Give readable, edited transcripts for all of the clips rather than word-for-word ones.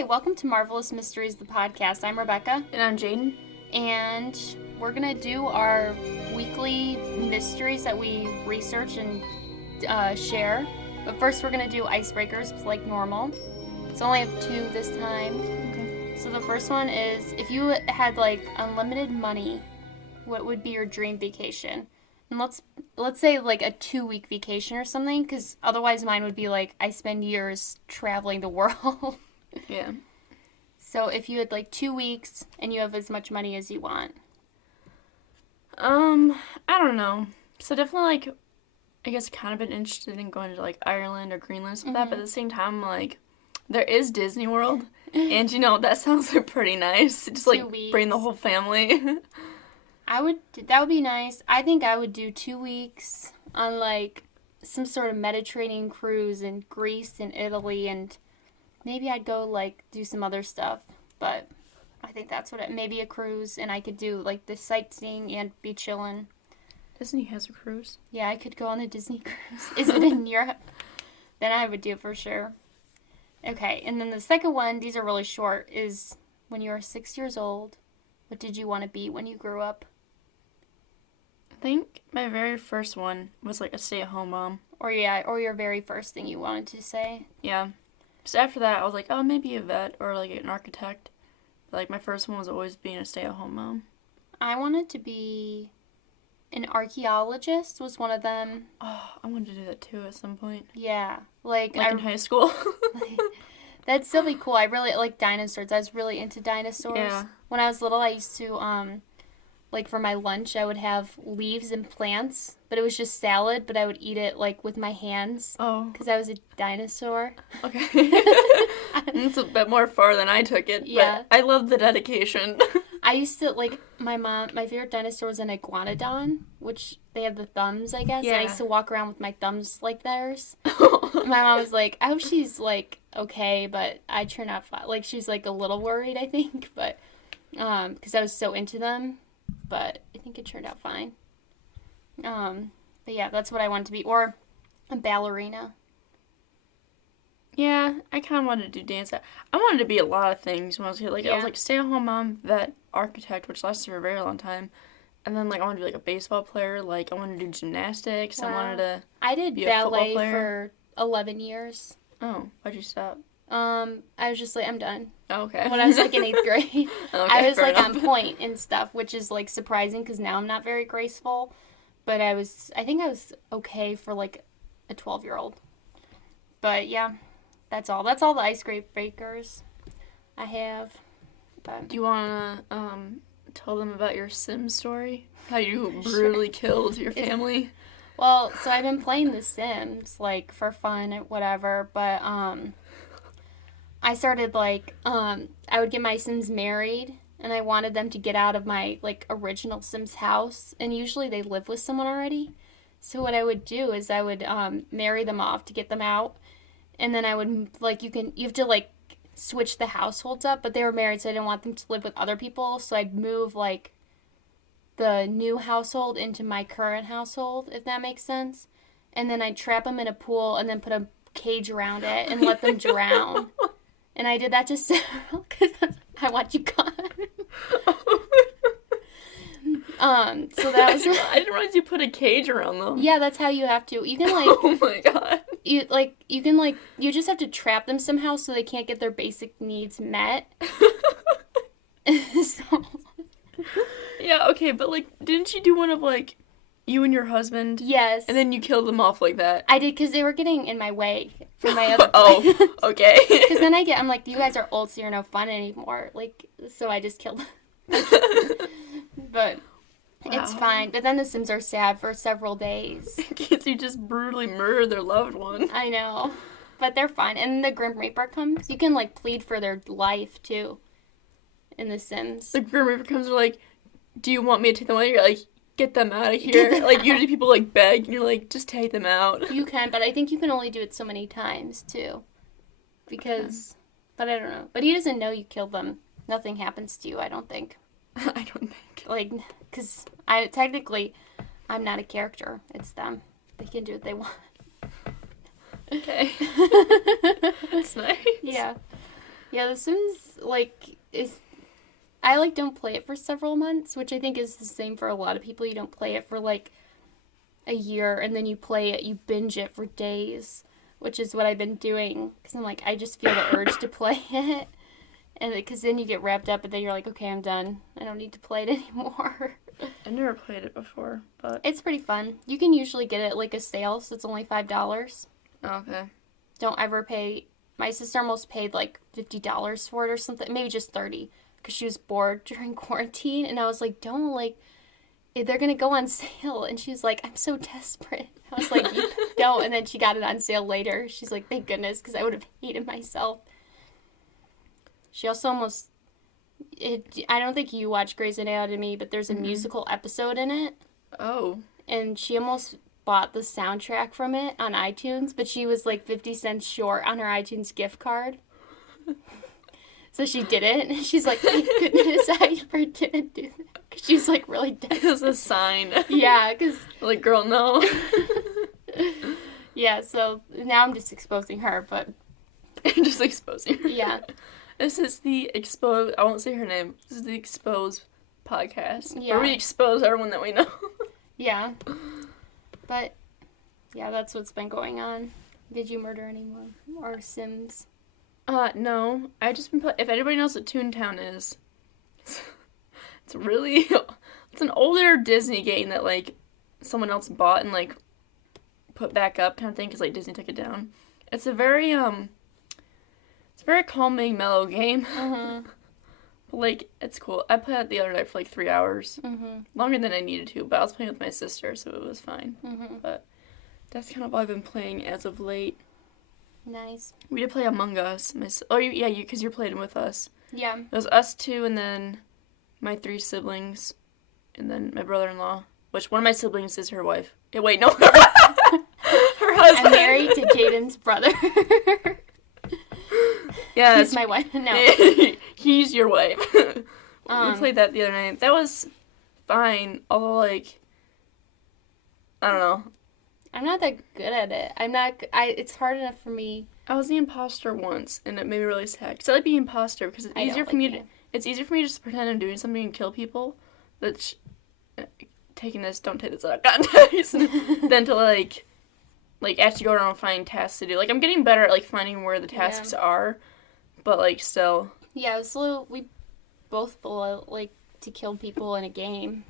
Hi, welcome to Marvelous Mysteries, the podcast. I'm Rebecca. And I'm Jaden. And we're going to do our weekly mysteries that we research and share. But first we're going to do icebreakers like normal. So I only have 2 this time. Okay. So the first one is, if you had like unlimited money, what would be your dream vacation? And let's say like a 2-week vacation or something, because otherwise mine would be like I spend years traveling the world. Yeah. So if you had like 2 weeks and you have as much money as you want. I don't know. So definitely like, I guess kind of been interested in going to like Ireland or Greenland or something like that, but at the same time like, there is Disney World, and that sounds like pretty nice. Just like 2 weeks. bring the whole family. That would be nice. I think I would do 2 weeks on like some sort of Mediterranean cruise in Greece and Italy, and maybe I'd go like do some other stuff, but I think that's maybe a cruise, and I could do like the sightseeing and be chilling. Disney has a cruise. Yeah, I could go on the Disney cruise. Is it in Europe? Then I would do it for sure. Okay, and then the second one, these are really short, is when you were 6 years old, what did you want to be when you grew up? I think my very first one was like a stay-at-home mom. Or your very first thing you wanted to say. Yeah. So after that, I was like, oh, maybe a vet or like an architect. But, like my first one was always being a stay-at-home mom. I wanted to be an archaeologist, was one of them. Oh, I wanted to do that too at some point. Yeah. Like in high school. That'd still be cool. I really like dinosaurs. I was really into dinosaurs. Yeah. When I was little, I used to, like for my lunch, I would have leaves and plants, but it was just salad, but I would eat it like with my hands. Oh. Because I was a dinosaur. Okay. It's a bit more far than I took it, Yeah. but I love the dedication. I used to, like, my favorite dinosaur was an iguanodon, which they have the thumbs, I guess. Yeah. And I used to walk around with my thumbs like theirs. My mom was like, I hope she's, like, okay, but I turned out fine. Like, she's, like, a little worried, I think, but, because I was so into them, but I think it turned out fine. But yeah, that's what I wanted to be, or a ballerina. Yeah, I kind of wanted to do dance. I wanted to be a lot of things when I was a kid. Like, I was, like, stay-at-home mom, vet, architect, which lasted for a very long time. And then, like, I wanted to be, like, a baseball player. Like, I wanted to do gymnastics. Wow. I wanted to I did be ballet a football player. for 11 years. Oh, why'd you stop? I was just like, I'm done. Oh, okay. When I was like in 8th grade, Okay, I was fair like enough. on point and stuff, which is like surprising because now I'm not very graceful. But I think I was okay for like a 12-year-old. But yeah, that's all. That's all the icebreakers I have. But Do you want to tell them about your Sims story? How you brutally killed your family? well, so I've been playing The Sims like for fun and whatever, but I started like I would get my Sims married, and I wanted them to get out of my like original Sims house, and usually they live with someone already. So what I would do is I would marry them off to get them out, and then I would like you have to like switch the households up, but they were married, so I didn't want them to live with other people, so I'd move like the new household into my current household, if that makes sense, and then I'd trap them in a pool and then put a cage around it and let them drown. And I did that to several because I want you gone. So that was. I didn't realize you put a cage around them. Yeah, that's how you have to. You can like. Oh my god. You just have to trap them somehow so they can't get their basic needs met. So. Yeah, okay, but like, didn't you do one of like you and your husband? Yes. And then you killed them off like that. I did because they were getting in my way for my other. Oh, okay. Because then I'm like, you guys are old, so you're no fun anymore. Like, so I just killed them. But it's fine. But then the Sims are sad for several days. Because you just brutally murdered their loved one. I know. But they're fine. And the Grim Reaper comes. You can, like, plead for their life, too, in The Sims. The Grim Reaper comes, they're like, do you want me to take them out? You're like, get them out of here. Like, usually people, like, beg, and you're like, just take them out. You can, but I think you can only do it so many times, too. Because, but I don't know. But he doesn't know you killed them. Nothing happens to you, I don't think. I don't think. Like, because I'm not a character. It's them. They can do what they want. Okay. That's nice. Yeah. Yeah, The Sims, like, I, like, don't play it for several months, which I think is the same for a lot of people. You don't play it for, like, a year, and then you play it, you binge it for days, which is what I've been doing, because I'm like, I just feel the urge to play it, and because then you get wrapped up, and then you're like, okay, I'm done. I don't need to play it anymore. I never played it before, but... It's pretty fun. You can usually get it, like, a sale, so it's only $5. Okay. Don't ever pay... My sister almost paid, like, $50 for it or something. Maybe just $30, because she was bored during quarantine. And I was like, don't, like... They're going to go on sale. And she's like, I'm so desperate. I was like, you don't. And then she got it on sale later. She's like, thank goodness, because I would have hated myself. She also almost... I don't think you watch Grey's Anatomy, but there's a musical episode in it. Oh. And she almost bought the soundtrack from it on iTunes, but she was like 50 cents short on her iTunes gift card. So she did it, and she's like, thank goodness I didn't do that. Because she's like really It was a sign. Yeah, because... Like, girl, no. Yeah, so now I'm just exposing her, but... Just exposing her. Yeah. This is the Expose... I won't say her name. This is the Expose podcast. Yeah. Where we expose everyone that we know. Yeah. But, yeah, that's what's been going on. Did you murder anyone? Or Sims? No. I just been if anybody knows what Toontown is, it's really... It's an older Disney game that, like, someone else bought and, like, put back up kind of thing, because, like, Disney took it down. It's a very, it's a very calming, mellow game. Mm-hmm. Like, it's cool. I played it the other night for, like, 3 hours. Mm-hmm. Longer than I needed to, but I was playing with my sister, so it was fine. Mm-hmm. But that's kind of all I've been playing as of late. Nice. We did play Among Us. Because you're playing with us. Yeah. It was us two, and then my 3 siblings, and then my brother-in-law, which one of my siblings is her wife. Yeah, wait, no. Her husband. I'm married to Jaden's brother. Yeah. He's my wife. No. He's your wife. We played that the other night. That was fine, although, like, I don't know. I'm not that good at it. It's hard enough for me. I was the imposter once, and it made me really sad. Because I like being imposter, because it's easier for me to... It's easier for me to just pretend I'm doing something and kill people. That's... don't take this out of context. Than to, like, actually go around and find tasks to do. Like, I'm getting better at, like, finding where the tasks are. But, like, still... Yeah, so we both like to kill people in a game.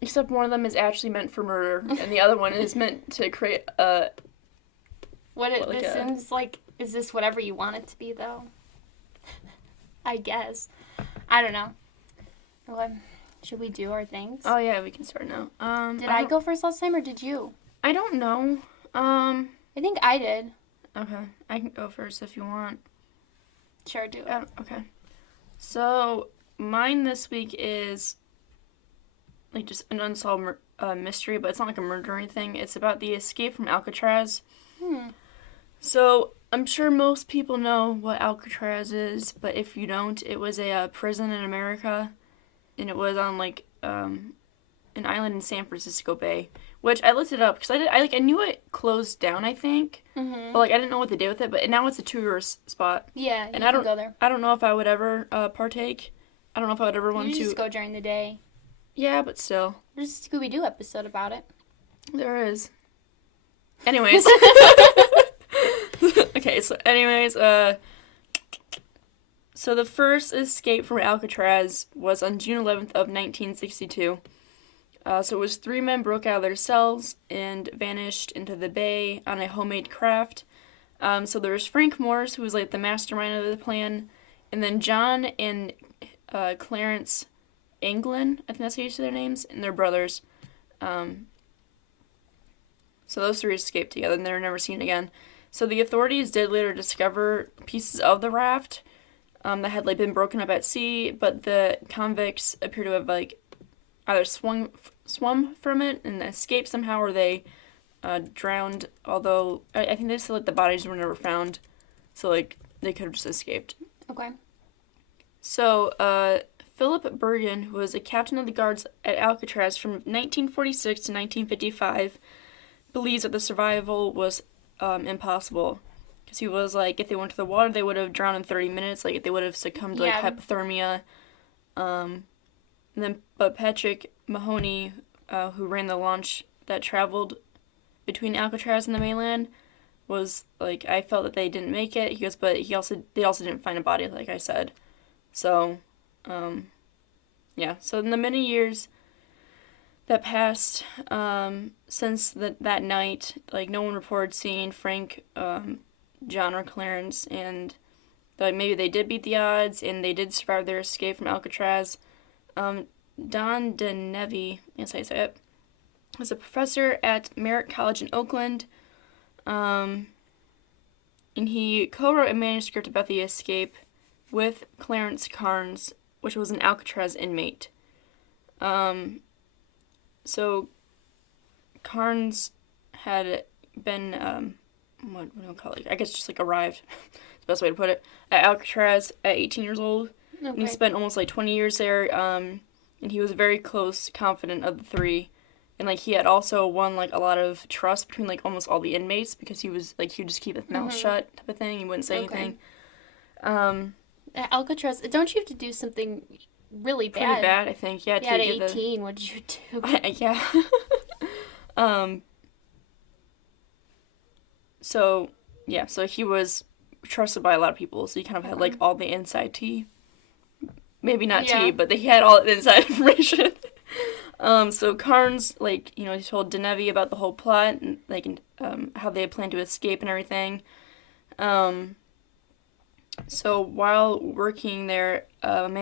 Except one of them is actually meant for murder, and the other one is meant to create a... Sims, like, is this whatever you want it to be, though? I guess. I don't know. Well, should we do our things? Oh, yeah, we can start now. Did I go first last time, or did you? I don't know. I think I did. Okay, I can go first if you want. Sure, do it. Okay. So, mine this week is, like, just an unsolved mystery, but it's not like a murder or anything. It's about the escape from Alcatraz. So, I'm sure most people know what Alcatraz is, but if you don't, it was a prison in America, and it was on, like, an island in San Francisco Bay, which I looked it up, because I knew it closed down, I think, but, like, I didn't know what they did with it, but now it's a tourist spot. Yeah, and you can go there. I don't know if I would ever partake. I don't know if I would ever want to. You just go during the day. Yeah, but still. There's a Scooby-Doo episode about it. There is. Anyways. Okay, so so the first escape from Alcatraz was on June 11th of 1962. So it was 3 men broke out of their cells and vanished into the bay on a homemade craft. So there was Frank Morris, who was, like, the mastermind of the plan, and then John and Clarence Anglin, I think that's how you say their names, and their brothers. So those 3 escaped together, and they were never seen again. So the authorities did later discover pieces of the raft that had, like, been broken up at sea, but the convicts appear to have, like, either swum from it and escaped somehow, or they drowned, although I think they said, like, the bodies were never found, so, like, they could have just escaped. Okay. So, Philip Bergen, who was a captain of the guards at Alcatraz from 1946 to 1955, believes that the survival was impossible, because he was like, if they went to the water, they would have drowned in 30 minutes. Like, they would have succumbed to, like, hypothermia. But Patrick Mahoney, who ran the launch that traveled between Alcatraz and the mainland, was like, I felt that they didn't make it. He goes, but they also didn't find a body, like I said. So, yeah. So in the many years that passed since that night, like, no one reported seeing Frank, John, or Clarence, and like, maybe they did beat the odds and they did survive their escape from Alcatraz. Don DeNevy, yes, I say it, was a professor at Merritt College in Oakland, and he co-wrote a manuscript about the escape with Clarence Carnes, which was an Alcatraz inmate. So Carnes had been, what do I call it? I guess just, like, arrived, the best way to put it, at Alcatraz at 18 years old. Okay. And he spent almost, like, 20 years there, and he was a very close confidant of the three. And, like, he had also won, like, a lot of trust between, like, almost all the inmates, because he was, like, he would just keep his mouth shut type of thing. He wouldn't say anything. At Alcatraz, don't you have to do something really bad? Pretty bad, I think. Yeah, at 18, what did you do? Yeah. So he was trusted by a lot of people, so he kind of had, like, all the inside tea. Maybe not tea, but he had all the inside information. So Carnes, like, you know, he told DeNevy about the whole plot, and, like, how they had planned to escape and everything. So while working there, an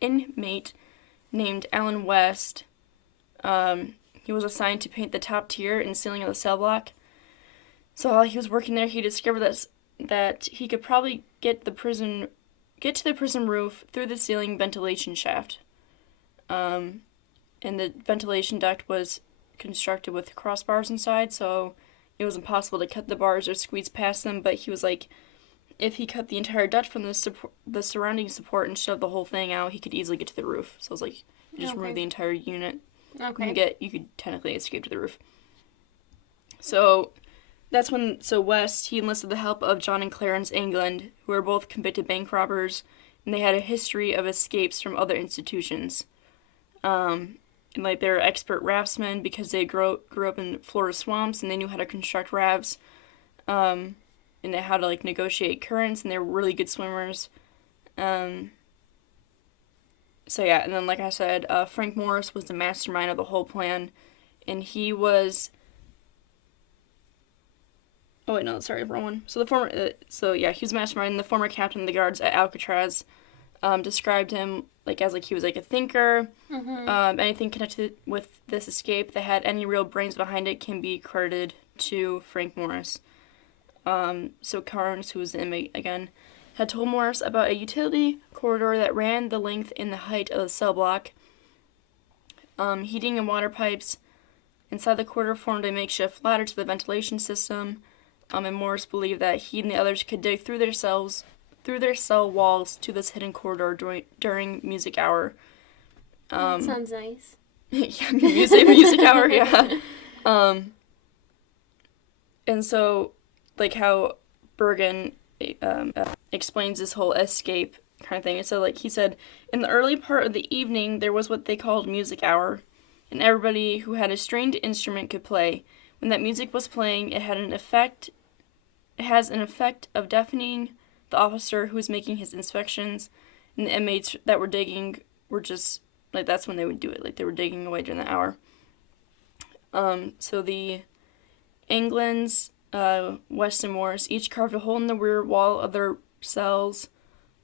inmate named Alan West, he was assigned to paint the top tier and ceiling of the cell block. So while he was working there, he discovered that he could probably get to the prison roof through the ceiling ventilation shaft. And the ventilation duct was constructed with crossbars inside, so it was impossible to cut the bars or squeeze past them, but he was like, if he cut the entire duct from the surrounding support and shoved the whole thing out, he could easily get to the roof. So it was like, you just remove the entire unit. Okay. You could technically escape to the roof. So that's when West, he enlisted the help of John and Clarence England, who were both convicted bank robbers, and they had a history of escapes from other institutions. And, like, they were expert raftsmen because they grew up in Florida swamps, and they knew how to construct rafts, and how to, like, negotiate currents, and they were really good swimmers. So yeah, and then, like I said, Frank Morris was the mastermind of the whole plan, and he was... Oh wait, no, sorry, wrong one. So he was the mastermind, and the former captain of the guards at Alcatraz described him as he was like a thinker. Anything connected with this escape that had any real brains behind it can be credited to Frank Morris. So Carnes, who was the inmate again, had told Morris about a utility corridor that ran the length and the height of the cell block. Heating and water pipes inside the corridor formed a makeshift ladder to the ventilation system. And Morris believed that he and the others could dig through their cell walls to this hidden corridor during music hour. That sounds nice. Yeah, music hour, yeah. And so, like how Bergen explains this whole escape kind of thing. And so, like, he said, in the early part of the evening, there was what they called music hour, and everybody who had a stringed instrument could play. When that music was playing, it has an effect of deafening the officer who was making his inspections, and the inmates that were digging were just, like, that's when they would do it. Like, they were digging away during the hour. So the Englands, West and Morris each carved a hole in the rear wall of their cells.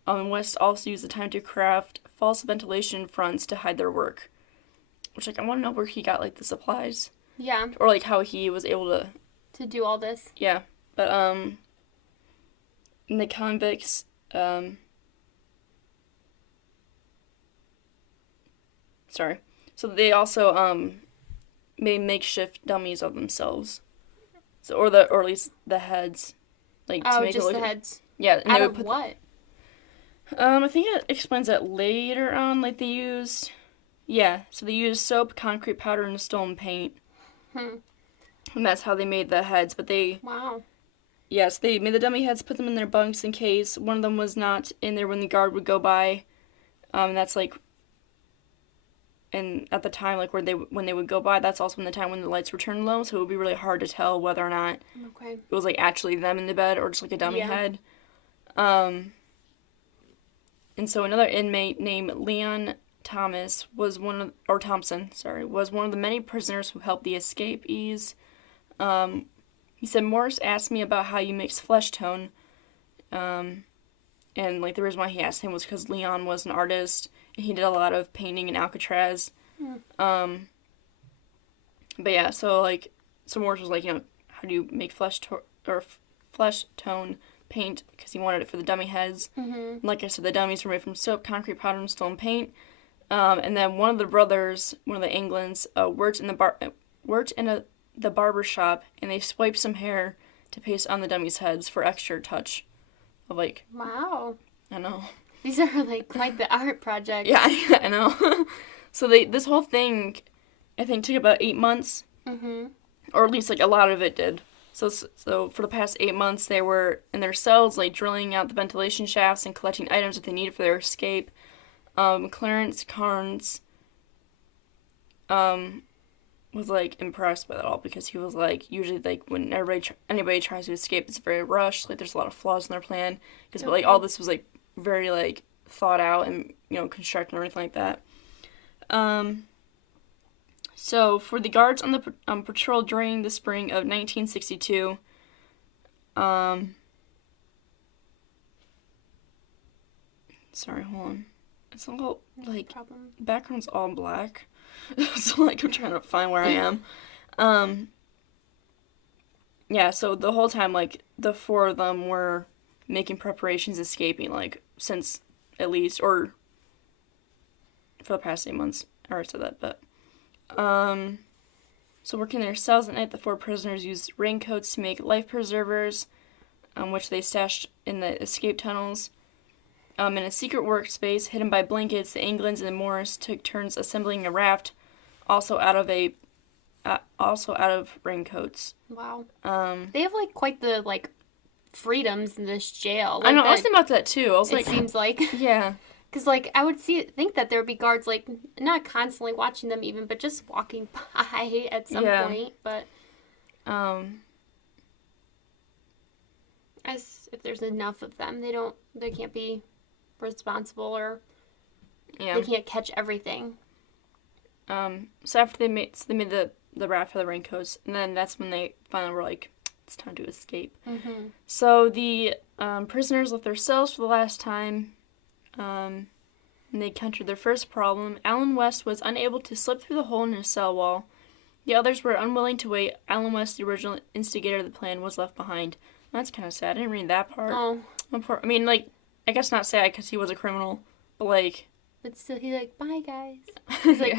West also used the time to craft false ventilation fronts to hide their work. Which, like, I want to know where he got, like, the supplies. Yeah. Or, like, how he was able to do all this. Yeah. But, the convicts, sorry. So they also, made makeshift dummies of themselves. So, or at least the heads. Like, to make just the heads? Yeah. And out of what? I think it explains that later on, like, they used soap, concrete powder, and stolen paint. And that's how they made the heads, but they... Wow. yes, they made the dummy heads, put them in their bunks in case one of them was not in there when the guard would go by. That's like, and at the time, like when they would go by, that's also in the time when the lights were turned low, so it would be really hard to tell whether or not it was like actually them in the bed or just like a dummy head. And so another inmate named Leon Thompson was one of the many prisoners who helped the escapees. He said, Morris asked me about how you mix flesh tone. And like the reason why he asked him was because Leon was an artist and he did a lot of painting in Alcatraz. But yeah, so Morris was like, you know, how do you make flesh tone paint? Because he wanted it for the dummy heads. Like I said, the dummies were made from soap, concrete powder, and stone paint. And then one of the brothers, one of the Englands, worked in the barber shop, and they swiped some hair to paste on the dummies' heads for extra touch of like. Wow. I know. These are like quite the art project. Yeah, I know. So this whole thing, I think, took about 8 months, or at least like a lot of it did. So for the past 8 months, they were in their cells, like drilling out the ventilation shafts and collecting items that they needed for their escape. Clarence Carnes was like impressed by that all because he was like, usually like when anybody tries to escape, it's very rushed. Like there's a lot of flaws in their plan because but like all this was like very like thought out and constructed and everything like that. So for the guards on the patrol during the spring of 1962, sorry, hold on. It's all like background's all black, so like I'm trying to find where I am. Yeah. So the whole time, like the four of them were making preparations, escaping, like since at least or for the past 8 months. I already said that, but so working in their cells at night, the four prisoners used raincoats to make life preservers, which they stashed in the escape tunnels. In a secret workspace hidden by blankets, the Englands and the Morris took turns assembling a raft, also out of raincoats. Wow. They have like quite the like freedoms in this jail. Like, I know. I was thinking about that too. I was it seems like yeah. Because like I would think that there would be guards like not constantly watching them even, but just walking by at some point. But as if there's enough of them, they can't be responsible or they can't catch everything. So after they made the raft for the raincoats, and then that's when they finally were like, it's time to escape. So the prisoners left their cells for the last time, and they encountered their first problem. Alan West was unable to slip through the hole in his cell wall. The others were unwilling to wait. Alan West, the original instigator of the plan, was left behind. That's kind of sad. I didn't read that part. Oh. I mean, like, I guess not sad because he was a criminal, but like. But still, he's like, bye guys. He's like,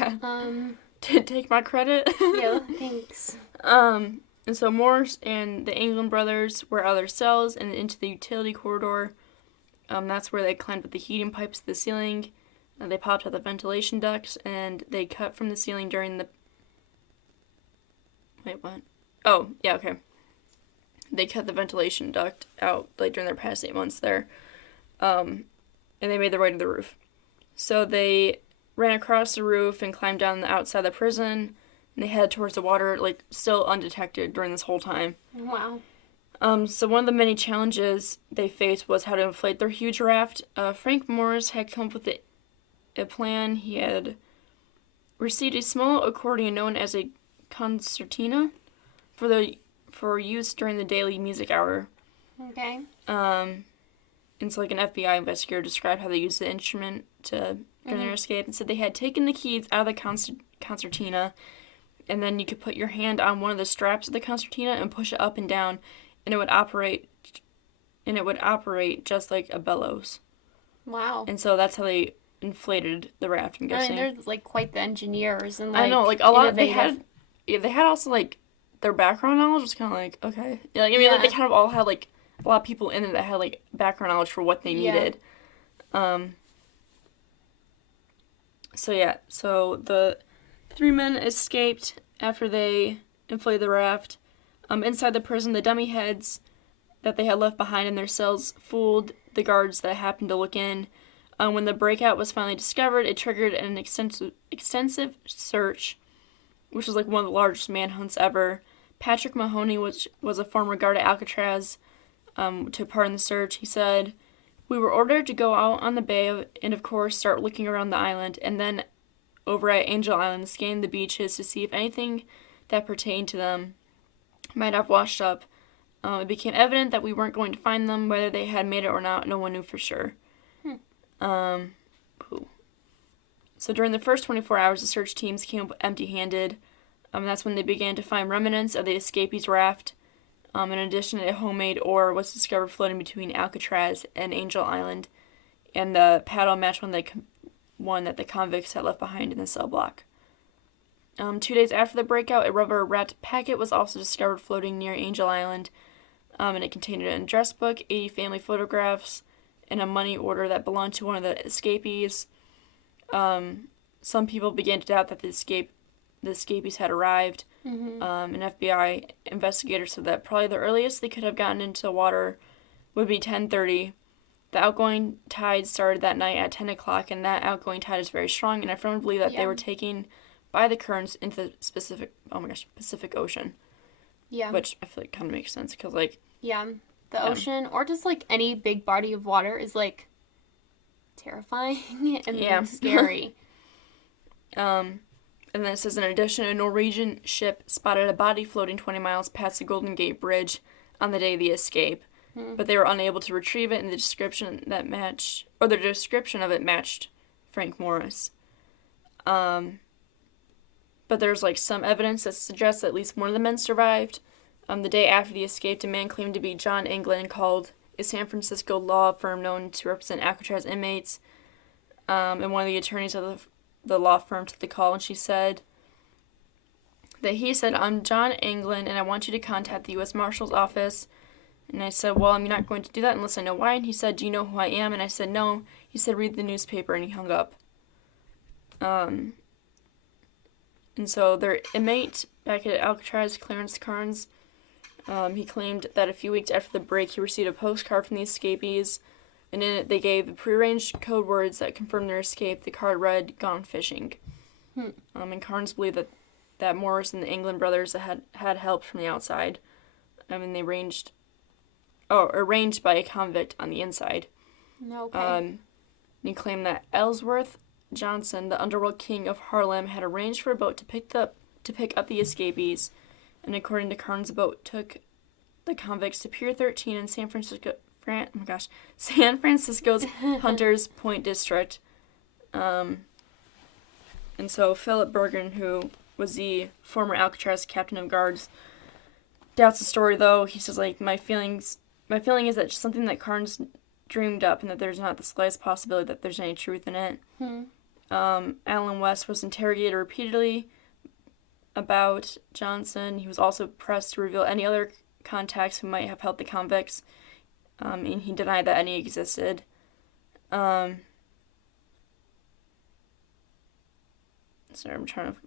Take my credit. Yeah, thanks. And so Morris and the England brothers were out of their cells and into the utility corridor. That's where they climbed up the heating pipes to the ceiling. They popped out the ventilation ducts and they cut from the ceiling during the. Wait, what? Oh, yeah, okay. They cut the ventilation duct out like during their past 8 months there. And they made their way to the roof. So they ran across the roof and climbed down the outside of the prison. And they headed towards the water, like, still undetected during this whole time. Wow. So one of the many challenges they faced was how to inflate their huge raft. Frank Morris had come up with a plan. He had received a small accordion known as a concertina for use during the daily music hour. Okay. And so like an FBI investigator described how they used the instrument during their escape and said they had taken the keys out of the concertina, and then you could put your hand on one of the straps of the concertina and push it up and down, and it would operate just like a bellows. Wow. And so that's how they inflated the raft, I'm guessing. I mean, they're like quite the engineers and like I know, like a lot innovative. they had also like their background knowledge was kind of like, okay. Like, I mean, like they kind of all had like a lot of people in it that had like background knowledge for what they needed. So the 3 men escaped after they inflated the raft. Inside the prison, the dummy heads that they had left behind in their cells fooled the guards that happened to look in. When the breakout was finally discovered, it triggered an extensive search, which was like one of the largest manhunts ever. Patrick Mahoney, which was a former guard at Alcatraz, took part in the search. He said, "We were ordered to go out on the bay and, of course, start looking around the island, and then over at Angel Island, scanning the beaches to see if anything that pertained to them might have washed up. It became evident that we weren't going to find them. Whether they had made it or not, no one knew for sure." So during the first 24 hours, the search teams came up empty-handed. That's when they began to find remnants of the escapees' raft. In addition, a homemade oar was discovered floating between Alcatraz and Angel Island, and the paddle matched one that the convicts had left behind in the cell block. 2 days after the breakout, a rubber wrapped packet was also discovered floating near Angel Island, and it contained an address book, 80 family photographs, and a money order that belonged to one of the escapees. Some people began to doubt that the escapees had arrived. An FBI investigator said that probably the earliest they could have gotten into the water would be 10:30. The outgoing tide started that night at 10 o'clock, and that outgoing tide is very strong, and I firmly believe that they were taken by the currents into the Pacific Ocean. Yeah. Which I feel like kind of makes sense, because, like... Yeah, the ocean, or just, like, any big body of water is, like, terrifying and scary. And then it says, in addition, a Norwegian ship spotted a body floating 20 miles past the Golden Gate Bridge on the day of the escape, but they were unable to retrieve it, and the description of it matched Frank Morris. But there's, like, some evidence that suggests that at least one of the men survived. The day after the escape, a man claimed to be John England, called a San Francisco law firm known to represent Alcatraz inmates, and one of the attorneys of the law firm took the call, and he said, "I'm John England, and I want you to contact the U.S. Marshal's office." And I said, "Well, I'm not going to do that unless I know why." And he said, "Do you know who I am?" And I said, "No." He said, "Read the newspaper," and he hung up. And so their inmate back at Alcatraz, Clarence Carnes, he claimed that a few weeks after the break, he received a postcard from the escapees, and in it they gave prearranged code words that confirmed their escape. The card read, "Gone fishing." And Carnes believed that Morris and the England brothers had help from the outside. And they arranged by a convict on the inside. Okay. And he claimed that Ellsworth Johnson, the underworld king of Harlem, had arranged for a boat to pick up the escapees. And according to Carnes, the boat took the convicts to Pier 13 in San Francisco's Hunters Point district. And so Philip Bergen, who was the former Alcatraz captain of guards, doubts the story, though. He says, like, my feeling is that it's something that Carnes dreamed up, and that there's not the slightest possibility that there's any truth in it. Alan West was interrogated repeatedly about Johnson. He was also pressed to reveal any other contacts who might have helped the convicts, and he denied that any existed. Sorry, I'm trying to...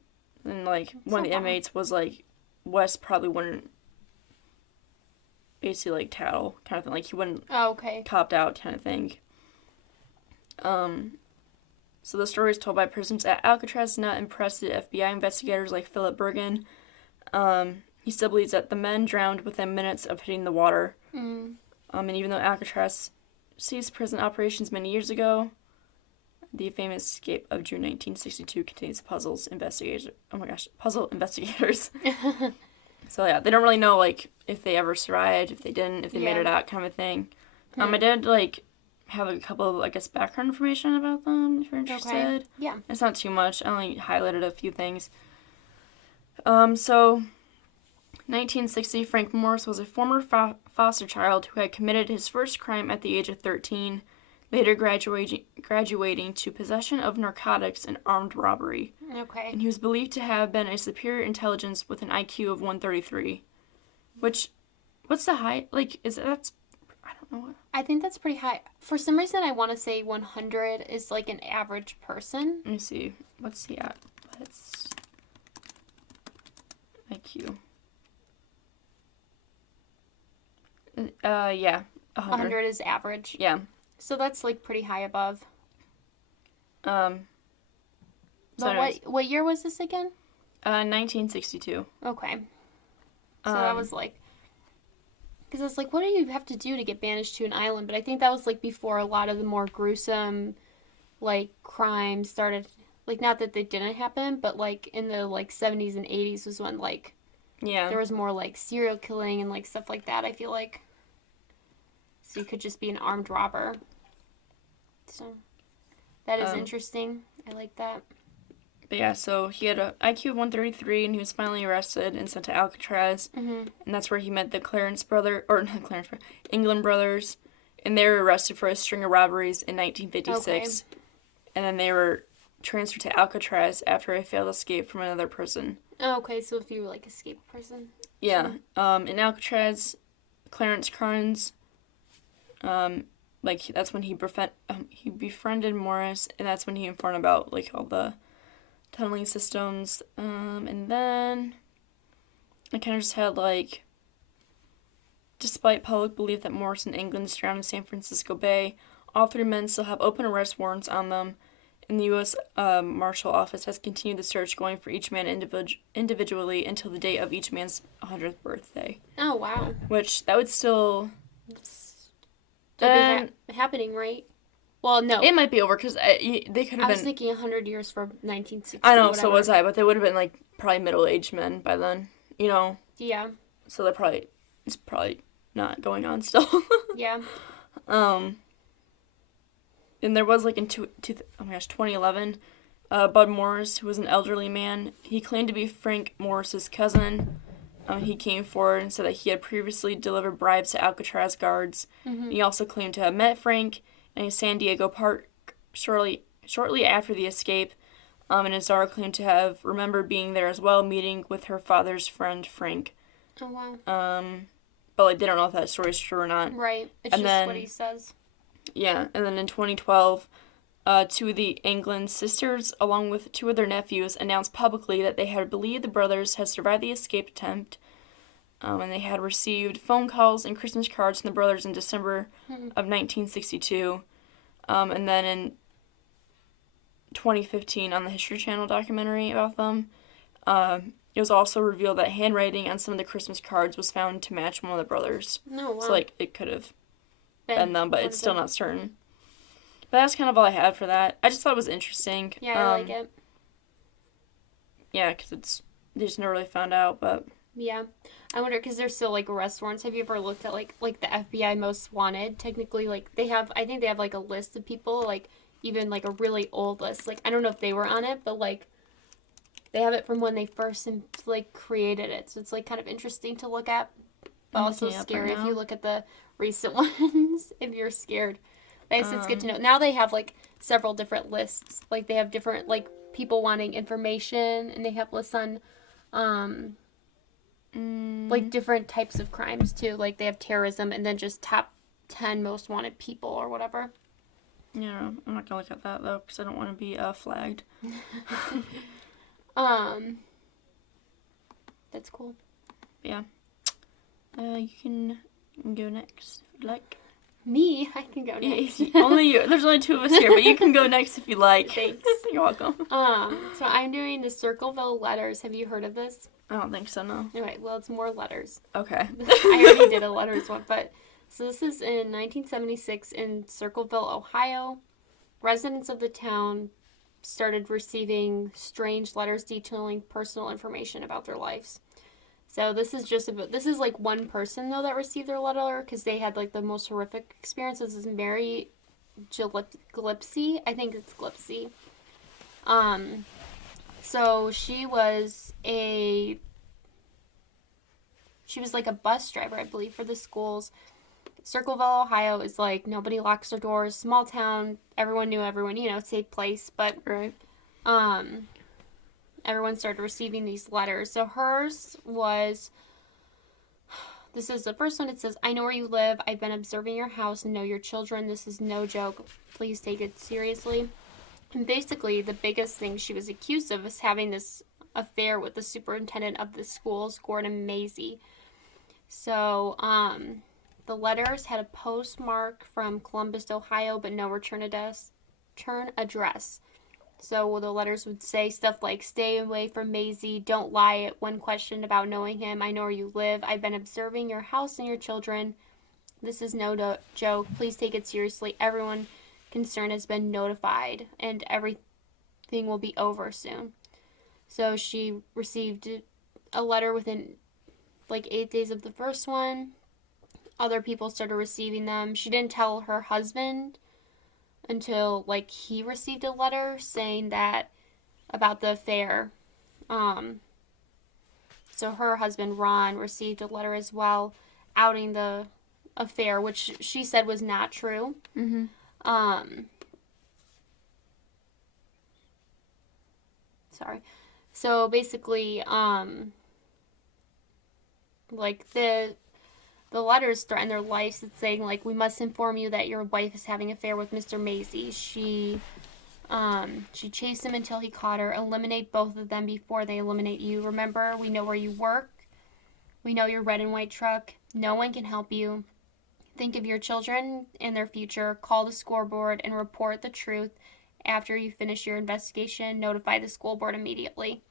And, like, one of the inmates was, like, West probably wouldn't basically, like, tattle kind of thing. Like, he wouldn't copped out kind of thing. So the story is told by persons at Alcatraz did not impress the FBI investigators like Philip Bergen. He still believes that the men drowned within minutes of hitting the water. And even though Alcatraz ceased prison operations many years ago, the famous escape of June 1962 contains puzzle investigators. So yeah, they don't really know, like, if they ever survived, if they didn't, if they made it out, kind of a thing. I did, like, have a couple of, I guess, background information about them, if you're interested. Okay. Yeah. It's not too much. I only highlighted a few things. So, 1960, Frank Morris was a former foster child who had committed his first crime at the age of 13, later graduating to possession of narcotics and armed robbery. Okay. And he was believed to have been a superior intelligence with an IQ of 133. Which, what's the high, like, that's, I don't know. I think that's pretty high. For some reason, I want to say 100 is, like, an average person. Let me see. What's the IQ? Yeah, 100. 100 is average. Yeah. So that's like pretty high above. So But what year was this again? 1962. Okay. So that was like, because it's like, what do you have to do to get banished to an island? But I think that was like before a lot of the more gruesome, like, crimes started. Like, not that they didn't happen, but like in the like 70s and 80s was when like there was more like serial killing and like stuff like that, I feel like. So you could just be an armed robber. So that is interesting. I like that. But yeah, so he had an IQ of 133, and he was finally arrested and sent to Alcatraz. Mm-hmm. And that's where he met the England brothers, and they were arrested for a string of robberies in 1956. Okay. And then they were transferred to Alcatraz after a failed escape from another prison. Oh, okay, so if you like escape prison. Yeah. In Alcatraz, Clarence Carnes, that's when he befriended Morris, and that's when he informed about like all the tunneling systems, and then I kind of just had like, despite public belief that Morris and England surrounded San Francisco Bay, all three men still have open arrest warrants on them, and the U.S. Marshal Office has continued the search, going for each man individually until the date of each man's 100th birthday. Oh, wow. Which, that would still be happening, right? Well, no. It might be over, because they could have been... I was thinking 100 years from 1960. I know, so was I, but they would have been, like, probably middle-aged men by then, you know? Yeah. So it's probably not going on still. Yeah. And there was, like, in 2011, Bud Morris, who was an elderly man, he claimed to be Frank Morris's cousin. He came forward and said that he had previously delivered bribes to Alcatraz guards. Mm-hmm. He also claimed to have met Frank in a San Diego park shortly after the escape, and his daughter claimed to have remembered being there as well, meeting with her father's friend Frank. Oh, wow. But like, they don't know if that story's true or not. Right. It's just what he says. Yeah, and then in 2012, two of the England sisters, along with two of their nephews, announced publicly that they had believed the brothers had survived the escape attempt, and they had received phone calls and Christmas cards from the brothers in December of 1962. And then in 2015, on the History Channel documentary about them, it was also revealed that handwriting on some of the Christmas cards was found to match one of the brothers. Oh, wow. So, like, it could have been them, but it's still not certain. But that's kind of all I had for that. I just thought it was interesting. Yeah, I like it. Yeah, because they just never really found out, but... Yeah. I wonder, because there's still, like, arrest warrants. Have you ever looked at, like the FBI most wanted? Technically, like, I think they have, like, a list of people, like, even, like, a really old list. Like, I don't know if they were on it, but, like, they have it from when they first, like, created it. So it's, like, kind of interesting to look at. But also scary if you look at the recent ones, if you're scared. I guess it's good to know. Now they have, like, several different lists. Like, they have different, like, people wanting information, and they have lists on, like, different types of crimes, too. Like, they have terrorism, and then just top 10 most wanted people, or whatever. Yeah, I'm not gonna look at that, though, because I don't want to be flagged. That's cool. Yeah. You can go next, if you'd like. Me? I can go next. Only you. There's only two of us here, but you can go next if you like. Thanks. You're welcome. So I'm doing the Circleville Letters. Have you heard of this? I don't think so, no. Alright, well, it's more letters. Okay. I already did a letters one, but... So this is in 1976 in Circleville, Ohio. Residents of the town started receiving strange letters detailing personal information about their lives. So this is like one person, though, that received their letter, because they had, like, the most horrific experience. This is Mary Glipsy. I think it's Glipsy. So she was like a bus driver, I believe, for the schools. Circleville, Ohio is like, nobody locks their doors, small town, everyone knew everyone, safe place, but, right. Everyone started receiving these letters. So hers was, this is the first one. It says, I know where you live. I've been observing your house and know your children. This is no joke. Please take it seriously. And basically, the biggest thing she was accused of is having this affair with the superintendent of the schools, Gordon Mazie. So, The letters had a postmark from Columbus, Ohio, but no return address. So the letters would say stuff like, "Stay away from Maisie. Don't lie when questioned about knowing him. I know where you live. I've been observing your house and your children. This is no joke. Please take it seriously. Everyone concerned has been notified, and everything will be over soon." So she received a letter within like 8 days of the first one. Other people started receiving them. She didn't tell her husband until like he received a letter saying that about the affair. So her husband Ron received a letter as well, outing the affair, which she said was not true. Mm-hmm. Sorry. So basically, like the letters threaten their lives. It's saying like, "We must inform you that your wife is having an affair with Mr. Maisie. She chased him until he caught her. Eliminate both of them before they eliminate you. Remember, we know where you work. We know your red and white truck. No one can help you. Think of your children and their future. Call the school board and report the truth. After you finish your investigation, notify the school board immediately."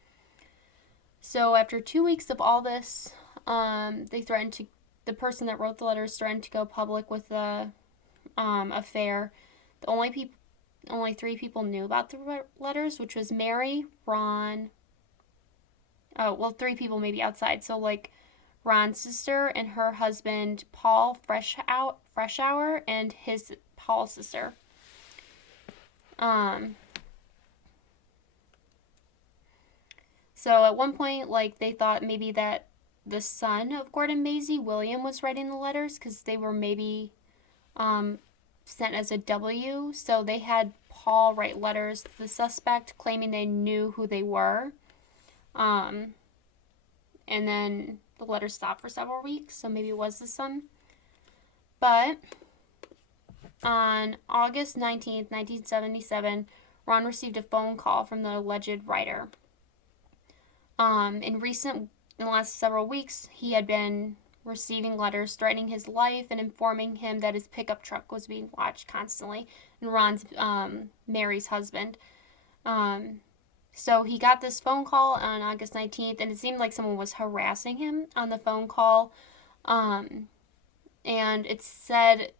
So after 2 weeks of all this, the person that wrote the letters threatened to go public with the affair. Only 3 people knew about the letters, which was Mary, Ron. 3 people maybe outside. So like Ron's sister and her husband Paul Freshour and his Paul's sister. So at one point, like, they thought maybe that the son of Gordon Maisie, William, was writing the letters because they were maybe sent as a W. So they had Paul write letters to the suspect claiming they knew who they were. And then the letters stopped for several weeks, so maybe it was the son. But on August 19th, 1977, Ron received a phone call from the alleged writer. In the last several weeks, he had been receiving letters threatening his life and informing him that his pickup truck was being watched constantly. And Ron's Mary's husband. So he got this phone call on August 19th, and it seemed like someone was harassing him on the phone call. And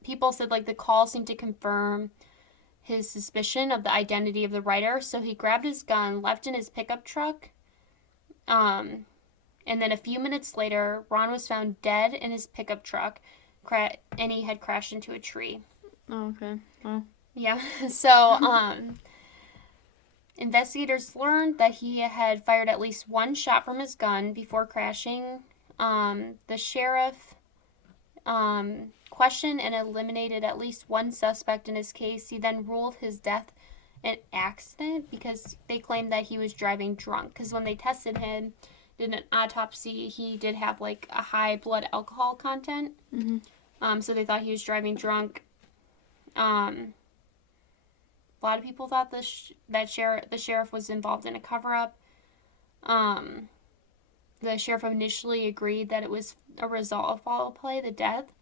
people said like the call seemed to confirm his suspicion of the identity of the writer. So he grabbed his gun, left in his pickup truck. And then a few minutes later, Ron was found dead in his pickup truck, and he had crashed into a tree. Oh, okay. Well. Yeah. So, investigators learned that he had fired at least one shot from his gun before crashing. The sheriff questioned and eliminated at least one suspect in his case. He then ruled his death an accident because they claimed that he was driving drunk. Because when they tested him, did an autopsy, he did have like a high blood alcohol content. Mm-hmm. So they thought he was driving drunk. A lot of people thought the sheriff was involved in a cover-up. The sheriff initially agreed that it was a result of foul play, the death.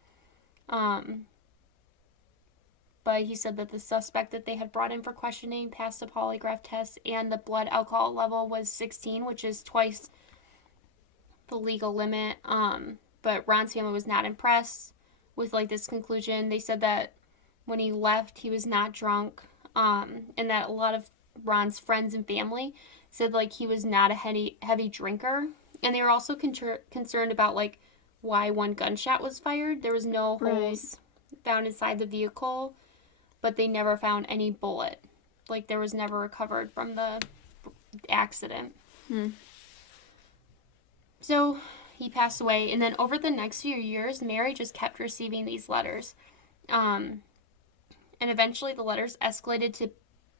But he said that the suspect that they had brought in for questioning passed a polygraph test, and the blood alcohol level was 16, which is twice the legal limit. But Ron's family was not impressed with like this conclusion. They said that when he left, he was not drunk, and that a lot of Ron's friends and family said like he was not a heavy drinker, and they were also concerned about like why one gunshot was fired. There was no holes found inside the vehicle, but they never found any bullet. Like there was never recovered from the accident. So he passed away, and then over the next few years, Mary just kept receiving these letters. And eventually the letters escalated to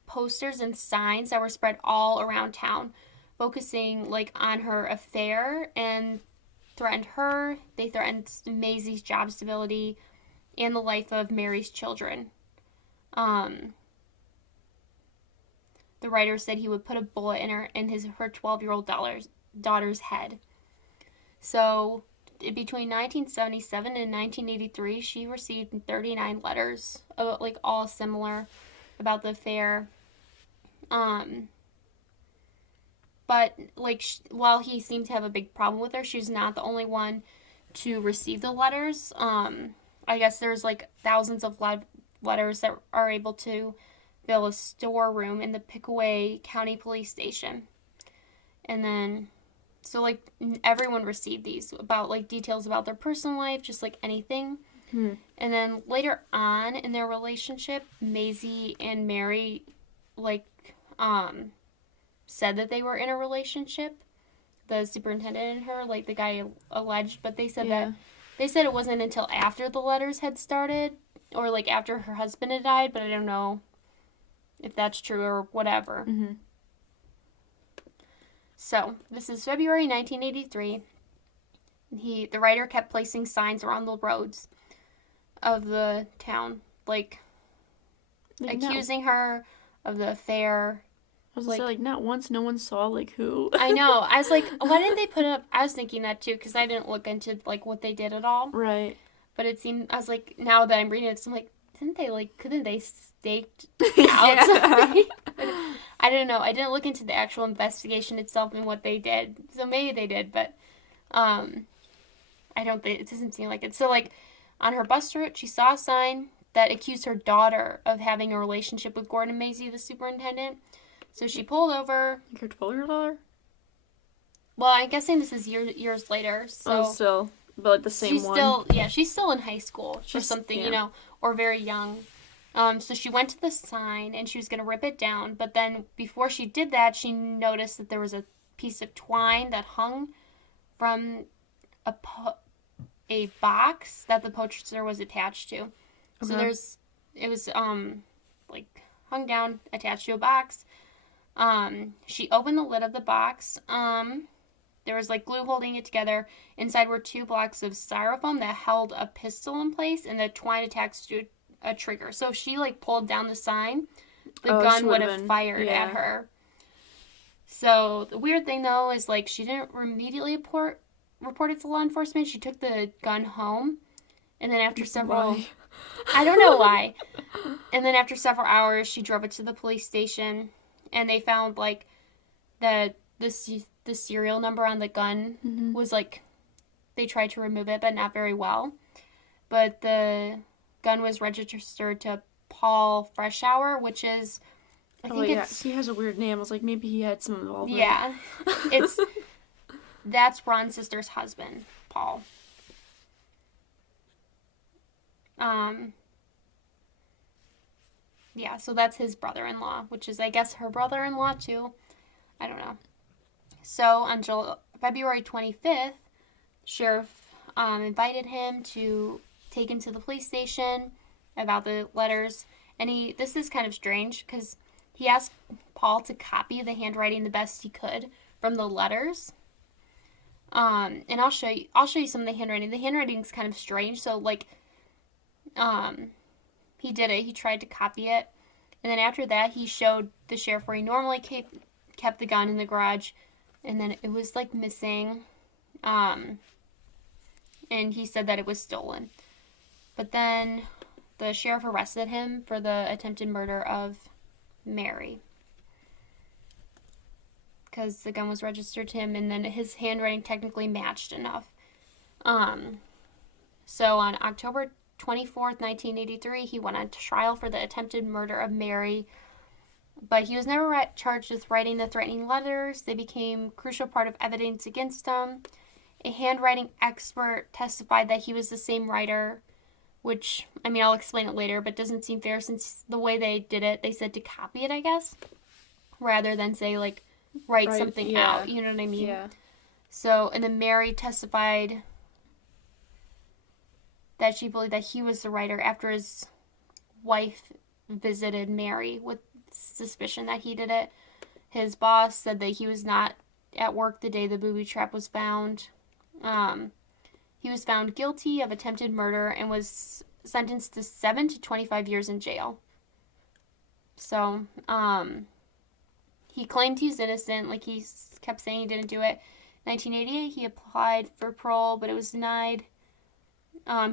posters and signs that were spread all around town, focusing like on her affair, and threatened her. They threatened Maisie's job stability and the life of Mary's children. The writer said he would put a bullet in her 12-year-old daughter's head. So between 1977 and 1983, she received 39 letters, like all similar, about the affair. But like while he seemed to have a big problem with her, she was not the only one to receive the letters. I guess there's like thousands of letters that are able to fill a storeroom in the Pickaway County Police Station. And then, so like everyone received these about like details about their personal life, just like anything. And then later on in their relationship, Maisie and Mary like said that they were in a relationship. The superintendent and her, like the guy alleged, but they said that it wasn't until after the letters had started, or like after her husband had died, but I don't know if that's true or whatever. So, this is February 1983. The writer kept placing signs around the roads of the town, like accusing her of the affair. I was gonna say, like, not once, no one saw, like, who. I know. I was like, why didn't they put up... I was thinking that, too, because I didn't look into, like, what they did at all. Right. But it seemed... I was like, now that I'm reading it, I'm like, couldn't they staked out something? I don't know. I didn't look into the actual investigation itself and what they did. So maybe they did, but I don't think... It doesn't seem like it. So, like, on her bus route, she saw a sign that accused her daughter of having a relationship with Gordon Maisie, the superintendent. So she pulled over. You told her daughter? Well, I'm guessing this is years later. So still. But like the same one? She's still in high school or something, you know, or very young. So she went to the sign and she was going to rip it down. But then before she did that, she noticed that there was a piece of twine that hung from a box that the poster was attached to. So it was like hung down, attached to a box. She opened the lid of the box. There was like glue holding it together. Inside were 2 blocks of styrofoam that held a pistol in place, and the twine attached to a trigger. So if she like pulled down the sign, the gun would have fired at her. So the weird thing though is like she didn't immediately report it to law enforcement. She took the gun home, and then after several... Why? I don't know why. And then after several hours, she drove it to the police station, and they found like the serial number on the gun was like, they tried to remove it, but not very well. But the gun was registered to Paul Freshour, which is, I think he has a weird name. I was like, maybe he had some involvement. Yeah, that's Ron's sister's husband, Paul. Yeah, so that's his brother-in-law, which is, I guess, her brother-in-law, too. I don't know. So, on February 25th, sheriff invited him to take him to the police station about the letters. And this is kind of strange, because he asked Paul to copy the handwriting the best he could from the letters. And I'll show you some of the handwriting. The handwriting's kind of strange, so, like... he did it. He tried to copy it. And then after that, he showed the sheriff where he normally kept the gun in the garage. And then it was, like, missing. And he said that it was stolen. But then the sheriff arrested him for the attempted murder of Mary. Because the gun was registered to him, and then his handwriting technically matched enough. So on October 24th, 1983, he went on trial for the attempted murder of Mary, but he was never charged with writing the threatening letters. They became a crucial part of evidence against him. A handwriting expert testified that he was the same writer, which, I mean, I'll explain it later, but doesn't seem fair since the way they did it, they said to copy it, I guess, rather than say, like, write something out, you know what I mean? Yeah. So, and then Mary testified that she believed that he was the writer after his wife visited Mary with suspicion that he did it. His boss said that he was not at work the day the booby trap was found. He was found guilty of attempted murder and was sentenced to 7 to 25 years in jail. So, he claimed he's innocent, like he kept saying he didn't do it. 1988, he applied for parole, but it was denied.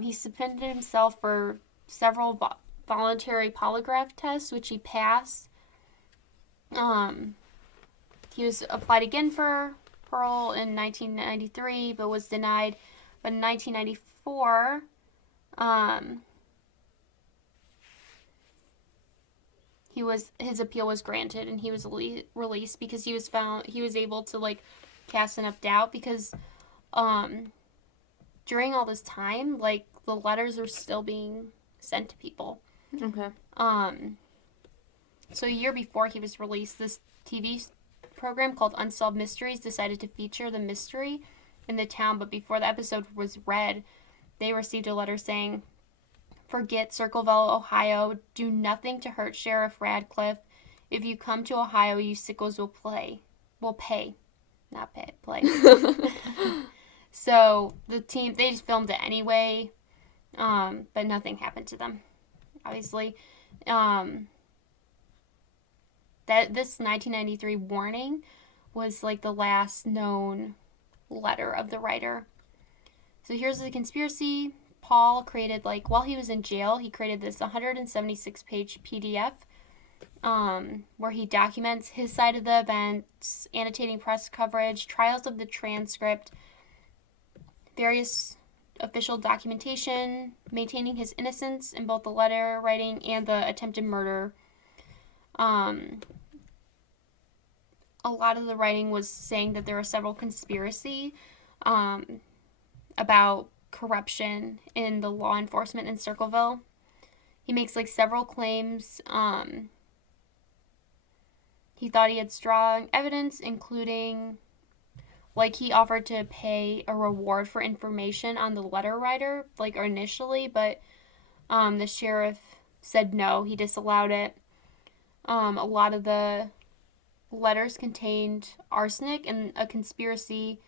He suspended himself for several voluntary polygraph tests, which he passed. He was applied again for parole in 1993, but was denied. But in 1994, his appeal was granted, and he was released because he was able to like cast enough doubt, because during all this time, like, the letters are still being sent to people. Okay. So a year before he was released, this TV program called Unsolved Mysteries decided to feature the mystery in the town, but before the episode was read, they received a letter saying, "Forget Circleville, Ohio. Do nothing to hurt Sheriff Radcliffe. If you come to Ohio, you sickos will pay. Not pay, play." So the team, they just filmed it anyway, but nothing happened to them, obviously. That this 1993 warning was like the last known letter of the writer. So here's the conspiracy. Paul created, like, while he was in jail, he created this 176-page PDF where he documents his side of the events, annotating press coverage, trials of the transcript, various official documentation, maintaining his innocence in both the letter writing and the attempted murder. A lot of the writing was saying that there were several conspiracy about corruption in the law enforcement in Circleville. He makes like several claims. He thought he had strong evidence, including, like, he offered to pay a reward for information on the letter writer, like, initially, but the sheriff said no, he disallowed it. A lot of the letters contained arsenic and a conspiracy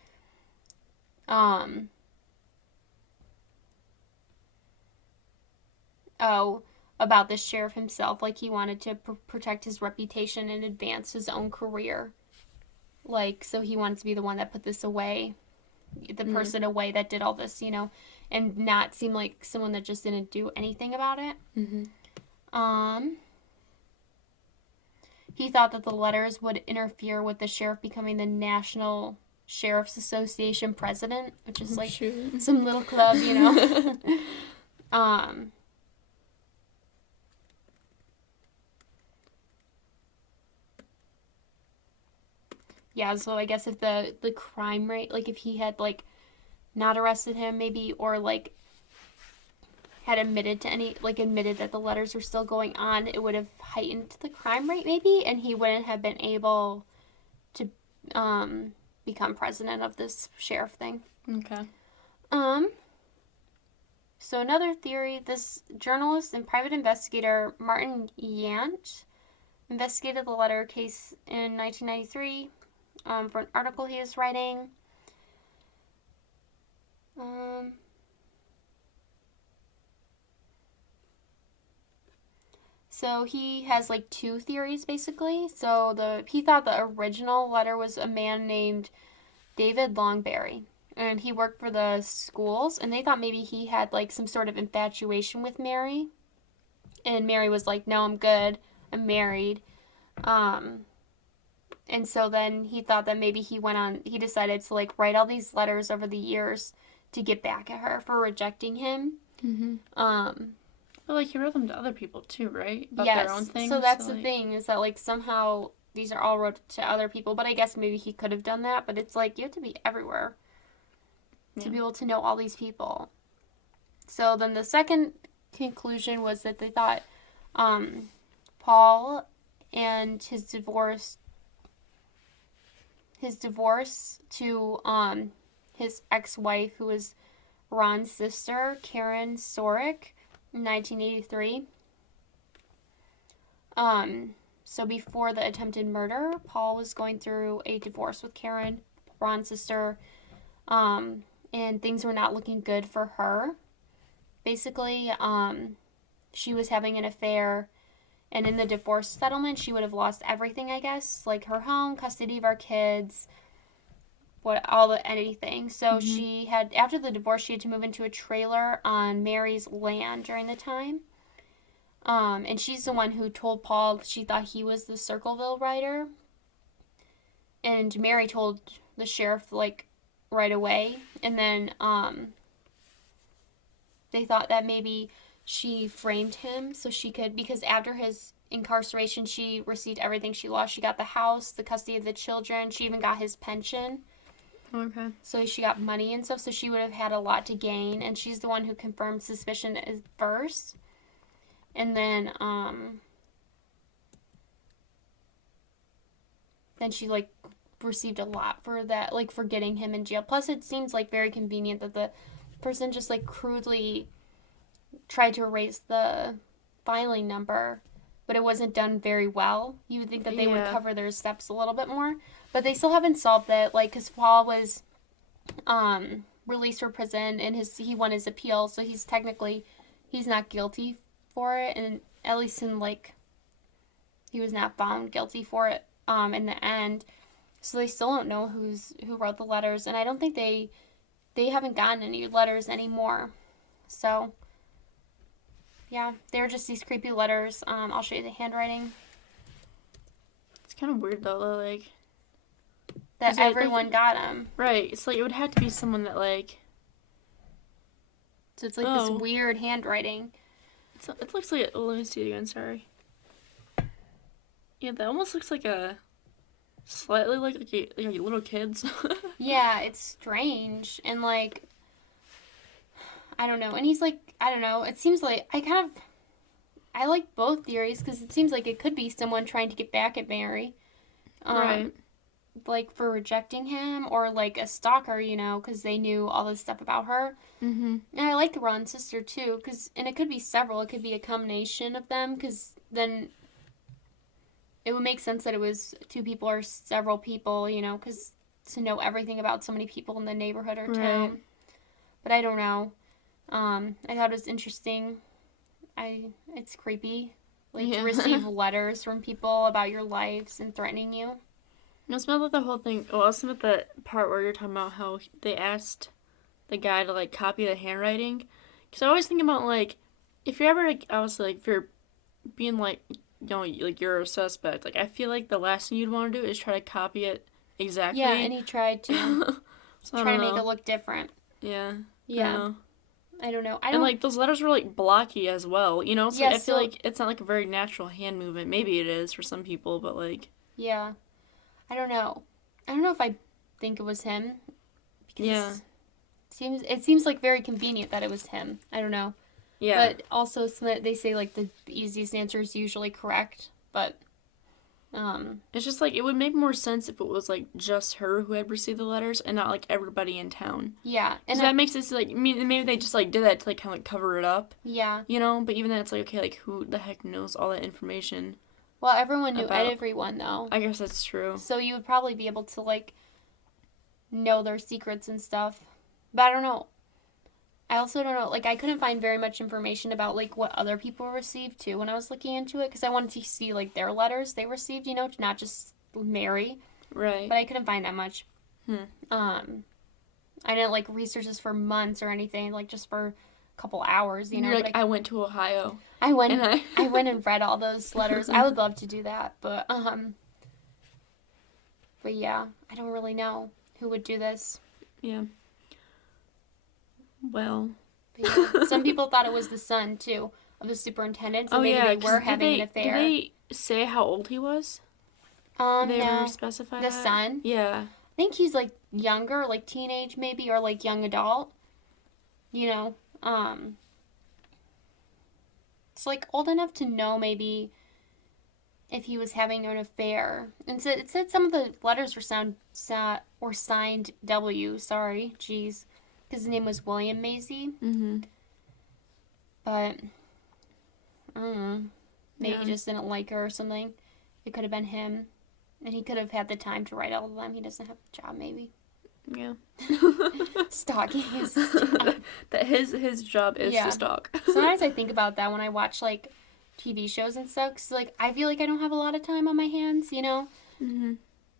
about the sheriff himself. Like, he wanted to protect his reputation and advance his own career. Like, so he wanted to be the one that put this away, the person away that did all this, you know, and not seem like someone that just didn't do anything about it. He thought that the letters would interfere with the sheriff becoming the National Sheriff's Association president, which is like some little club, you know. Yeah, so I guess if the crime rate, like, if he had, like, not arrested him, maybe, or, like, had admitted that the letters were still going on, it would have heightened the crime rate, maybe, and he wouldn't have been able to become president of this sheriff thing. Okay. So another theory, this journalist and private investigator, Martin Yant, investigated the letter case in 1993 for an article he was writing. So he has like two theories basically. So he thought the original letter was a man named David Longberry, and he worked for the schools, and they thought maybe he had like some sort of infatuation with Mary, and Mary was like, "No, I'm good, I'm married." And so then he thought that maybe he decided to like write all these letters over the years to get back at her for rejecting him. But like, he wrote them to other people too, right? About yes. their own things. So that's the thing, is that like somehow these are all wrote to other people, but I guess maybe he could have done that, but it's like you have to be everywhere to be able to know all these people. So then the second conclusion was that they thought Paul and his divorce to his ex-wife, who was Ron's sister, Karen Sorick, in 1983. So before the attempted murder, Paul was going through a divorce with Karen, Ron's sister, and things were not looking good for her. Basically, she was having an affair, and in the divorce settlement, she would have lost everything, I guess, like her home, custody of our kids, anything. So she had, after the divorce, she had to move into a trailer on Mary's land during the time. And she's the one who told Paul she thought he was the Circleville writer. And Mary told the sheriff, like, right away. And then, they thought that maybe she framed him so she could, because after his incarceration, she received everything she lost. She got the house, the custody of the children. She even got his pension. Okay. So she got money and stuff, so she would have had a lot to gain. And she's the one who confirmed suspicion at first. And then she, like, received a lot for that, like, for getting him in jail. Plus, it seems, like, very convenient that the person just, like, crudely tried to erase the filing number, but it wasn't done very well. You would think that they would cover their steps a little bit more, but they still haven't solved it, like, because Paul was released from prison, and he won his appeal, so he's not guilty for it, and at least in, like, he was not found guilty for it in the end. So they still don't know who wrote the letters, and I don't think they haven't gotten any letters anymore. So yeah, they're just these creepy letters. I'll show you the handwriting. It's kind of weird though, like that everyone got them. Right. It's like it would have to be someone that, like. So it's like this weird handwriting. It looks like. Let me see it again. Sorry. Yeah, that almost looks like a. Slightly like little kids. Yeah, it's strange. And, like, I don't know. And he's like, I don't know. It seems like I like both theories because it seems like it could be someone trying to get back at Mary. Right. Like, for rejecting him, or, like, a stalker, you know, because they knew all this stuff about her. Mm-hmm. And I like Ron's sister, too, and it could be several. It could be a combination of them, because then it would make sense that it was two people or several people, you know, because to know everything about so many people in the neighborhood or town. Right. But I don't know. I thought it was interesting. It's creepy, like, to receive letters from people about your lives and threatening you. It's not like the whole thing. Well, also with the part where you're talking about how they asked the guy to, like, copy the handwriting. Because I always think about, like, if you're ever, like, obviously, like, if you're being, like, you know, like, you're a suspect, like, I feel like the last thing you'd want to do is try to copy it exactly. Yeah, and he tried to. So try to make it look different. Yeah. Yeah. I don't know. And, like, those letters were, like, blocky as well, you know? So yeah, I feel like it's not, like, a very natural hand movement. Maybe it is for some people, but, like. Yeah. I don't know. I don't know if I think it was him. Because it seems like very convenient that it was him. I don't know. Yeah. But also, they say, like, the easiest answer is usually correct. But, it's just, like, it would make more sense if it was, like, just her who had received the letters and not, like, everybody in town. Yeah. And so that makes it, like, maybe they just, like, did that to, like, kind of, like, cover it up. Yeah. You know? But even then, it's like, okay, like, who the heck knows all that information? Well, everyone knew everyone, though. I guess that's true. So you would probably be able to, like, know their secrets and stuff. But I don't know. I also don't know. Like, I couldn't find very much information about, like, what other people received, too, when I was looking into it. Because I wanted to see, like, their letters they received, you know, not just Mary. Right. But I couldn't find that much. I didn't, like, research this for months or anything. Like, just for a couple hours, you know. You're like, I went to Ohio. I went and read all those letters. I would love to do that, but yeah, I don't really know who would do this. Yeah. Well. But yeah, some people thought it was the son too of the superintendent, so maybe they were having an affair. Did they say how old he was? Did they ever specify the son? Yeah. I think he's, like, younger, like teenage maybe, or, like, young adult. You know, it's, like, old enough to know maybe if he was having an affair. And so it said some of the letters were signed W. Sorry, jeez, because his name was William Mazie. Mm-hmm. But I don't know. Maybe he just didn't like her or something. It could have been him, and he could have had the time to write all of them. He doesn't have a job, maybe. Yeah. Stalking his job. That his job is to stalk. Sometimes I think about that when I watch, like, TV shows and stuff. Because, like, I feel like I don't have a lot of time on my hands, you know? Mm-hmm.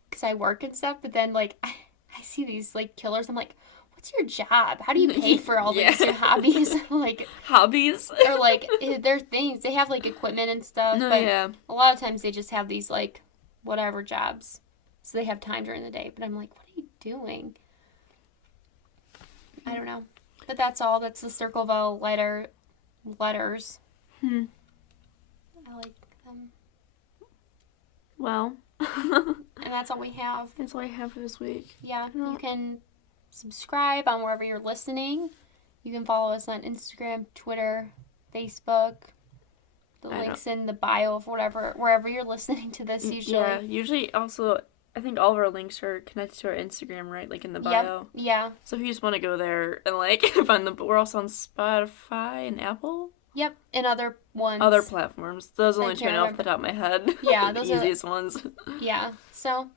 Because I work and stuff. But then, like, I I see these, like, killers. I'm like, what's your job? How do you pay for all these hobbies? Like, hobbies? or, like, they're things. They have, like, equipment and stuff. No, but yeah. a lot of times they just have these, like, whatever jobs. So they have time during the day. But I'm like, what are you doing? I don't know. But that's all. That's the Circleville letters. I like them. Well. And that's all we have. That's all I have for this week. Yeah, you can subscribe on wherever you're listening. You can follow us on Instagram, Twitter, Facebook. The link's in the bio of wherever you're listening to this usually. Yeah, usually also, I think all of our links are connected to our Instagram, right? Like in the bio. Yep. Yeah. So if you just want to go there and like find them, we're also on Spotify and Apple. Yep, and other ones. Other platforms. Those are I only two I can't know off remember. the top of my head. Yeah, the those easiest ones. Yeah, so,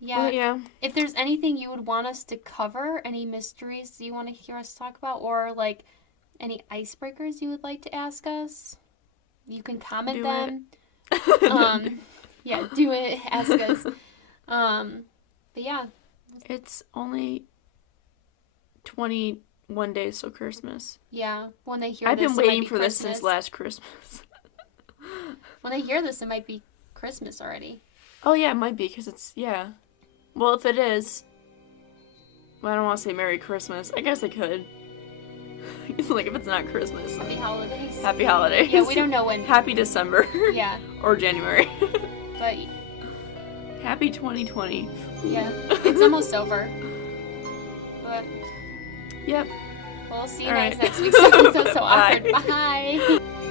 yeah. Well, yeah. If there's anything you would want us to cover, any mysteries you want to hear us talk about, or, like, any icebreakers you would like to ask us, you can comment Do them. Yeah, do it. Ask us. But, yeah. It's only 21 days till Christmas. Yeah, when they hear I've this, been it might waiting be for this Christmas. since last Christmas. When they hear this, it might be Christmas already. Oh, yeah, it might be, because it's, yeah. Well, if it is, well, I don't want to say Merry Christmas. I guess I could. It's like, if it's not Christmas. Happy holidays. Happy holidays. Yeah, we don't know when. Happy December. Yeah. Or January. But, Happy 2020. yeah, it's almost over. But, Yep. we'll see you All guys right. next week. So awkward. Bye. Bye.